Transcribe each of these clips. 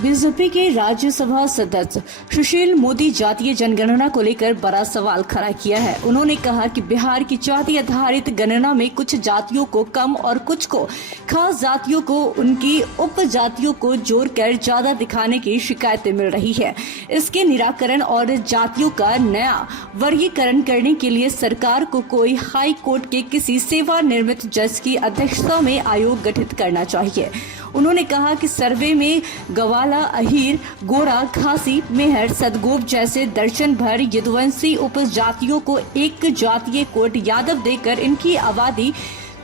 BJP के राज्यसभा सदस्य सुशील मोदी जातीय जनगणना को लेकर बड़ा सवाल खड़ा किया है। उन्होंने कहा कि बिहार की जाति आधारित गणना में कुछ जातियों को कम और कुछ को खास जातियों को उनकी उपजातियों को जोड़कर ज्यादा दिखाने की शिकायतें मिल रही है। इसके निराकरण और जातियों का नया वर्गीकरण करने के लिए सरकार को कोई हाई कोर्ट के किसी सेवानिवृत्त जज की अध्यक्षता में आयोग गठित करना चाहिए। उन्होंने कहा कि सर्वे में गवाला, अहीर, गोरा, खासी, मेहर, सदगोप जैसे दर्जन भर यदुवंशी उपजातियों को एक जातीय कोड यादव देकर इनकी आबादी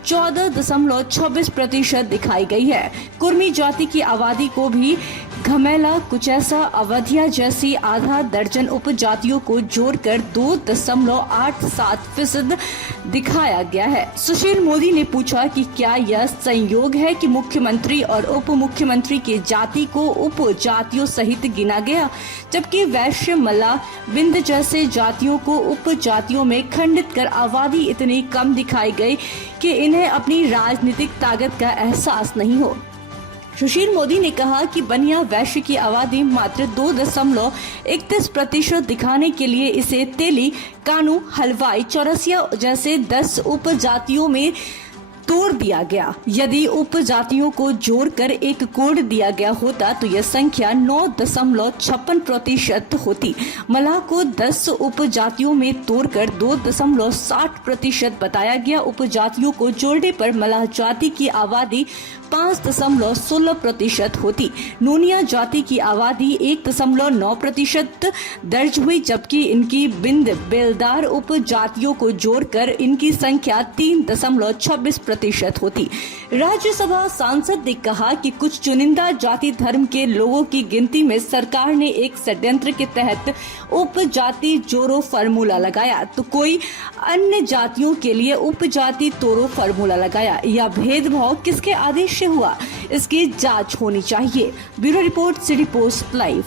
14.26% दिखाई गई है। कुर्मी जाति की आबादी को भी घमेला, कुचैसा, अवधिया जैसी आधा दर्जन उपजातियों को जोड़कर 2.87% दिखाया गया है। सुशील मोदी ने पूछा कि क्या यह संयोग है कि मुख्यमंत्री और उप मुख्यमंत्री की जाति को उपजातियों सहित गिना गया, जबकि वैश्य, मल्लाह, बिंद जैसे जातियों को उपजातियों में खंडित कर आबादी इतनी कम दिखाई गई कि इन्हें अपनी राजनीतिक ताकत का एहसास नहीं हो। सुशील मोदी ने कहा कि बनिया वैश्य की आबादी मात्र 2.31% दिखाने के लिए इसे तेली, कानू, हलवाई, चौरसिया जैसे 10 उपजातियों में तोड़ दिया गया। यदि उपजातियों को जोड़कर एक कोड दिया गया होता तो यह संख्या 9.56% होती। मल्लाह को 10 उपजातियों में तोड़कर 2.60% बताया गया। उपजातियों को जोड़ने पर मल्लाह जाति की आबादी 5.16% होती। नूनिया जाति की आबादी 1.9% दर्ज हुई, जबकि इनकी बिंद, बेलदार उपजातियों को जोड़कर इनकी संख्या 3.26% होती। राज्यसभा सांसद ने कहा कि कुछ चुनिंदा जाति धर्म के लोगों की गिनती में सरकार ने एक षड्यंत्र के तहत उपजाति जोड़ो फार्मूला लगाया तो कोई अन्य जातियों के लिए उपजाति तोड़ो फार्मूला लगाया। यह भेदभाव किसके आदेश से हुआ, इसकी जांच होनी चाहिए। Bureau report, city post live.